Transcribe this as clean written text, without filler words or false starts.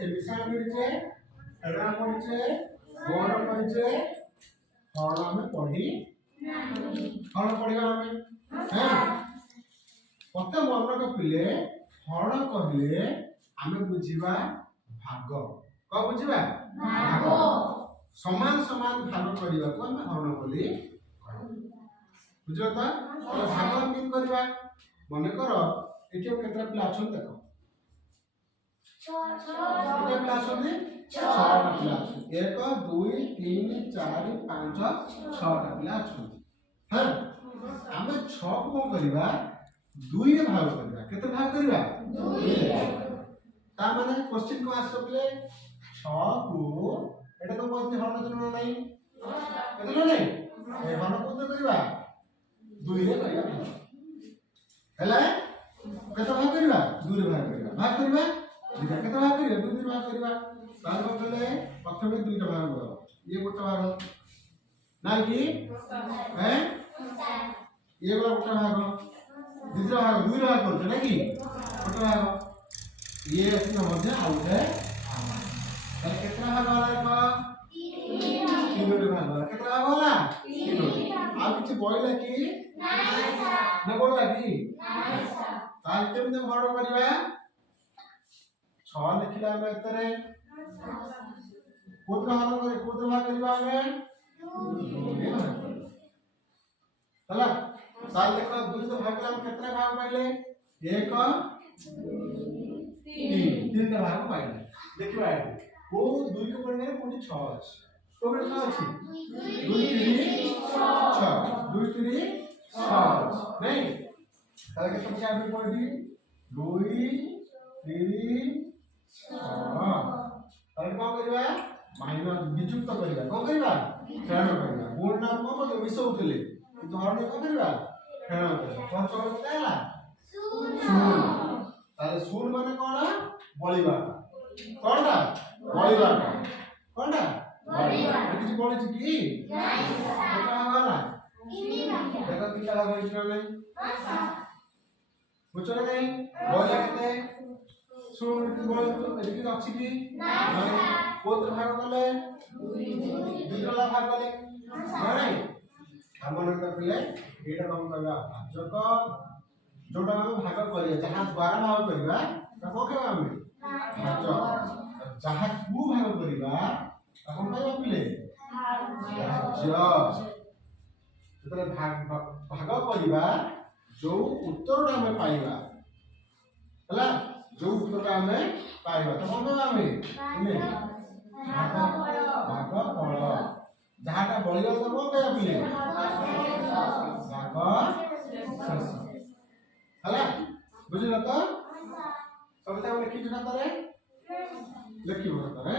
ए मिश्रण मिलचे एडा पड़चे गोड़ पड़चे हरण में पढ़ी हरण पढ़िबा हमें हैं पते मन रखिले हरण कहले आमे बुझिबा भाग को बुझिबा भाग समान समान भाग करिबा को हम हरण बोली बुझो तो भाग किन करिबा मने करो एठी केतरा पिला अछन देखो 6 पिला अछन 6 पिला अछन 1 2 3 4 5 6 पिला अछन हां आमे 6 को करिबा 2 रे भाग करिबा केते भाग करिबा 2 ता माने क्वेश्चन को आसले 6 को एटा तो कोइ हरण जन नाही केते नाही ए हरण को तो करिबा 2 रे करिबा हला केते भाग करिबा 2 रे भाग करिबा दिका केते भाग करिबा 2 रे भाग करिबा भाग करले प्रथमे 2 टा भाग करो ये गोटा भाग ना कि हैं ये वाला गोटा भाग दूसरा भाग 2 रे भाग करते ना कि गोटा भाग ये असना मध्य आउट है ताले कितना भाग वाला है 3 रे भाग वाला कितना भाग वाला 3 आ किछ बोइला कि ना बोलला कि ताले केमते हरण करिबा 6 लिखिला हम एतरे कोतरा हरण करे कोतरा भाग करिबा हमें हला साल देखो 2 तो भाग हम कितना भाग पाइले 1 3 टा भाग पाइले देखिबा को 2 के पड़ने कोठी 6 अछि तो बे 6 अछि 2 3 6 2 3 6 नहीं ताले के पछे आबे पड़ी 2 3 6 ताले को करिबा माइनस विजुक्त करिबा को करिबा फेण करिबा गुण नाम को मिसौतले तो हरण को करिबा फेण करिबा कोन सब केला 0 ताले 0 माने कोन बलिबा कोनटा बलिबा कोनटा बलिबा किछि बोलछि कि नहीं कोटा वाला देखो किटा भाग होइछ नै बुझो नै बोला केते 0 कि बोल एदिके अछि कि नहीं कोत भाग गले 2 ला भाग गले नहीं हमन का पिले एटा हम कहबा भाजक जोटा हम भाग करिया जहां 12 भाग करिबा त को कहबा हम भाजक जहां 2 भाग करिबा अपन कहबा पिले भाजक जेतले भाग करिबा जो उत्तर हम पाइबा हला जो उत्तर हम पाइबा त कोन कहबा हम भाग फल जहाटा बलियो त को कहबा पिले भाग शेष हला बुझिल त सबटा लिखि जना तरे लिखिबो तरे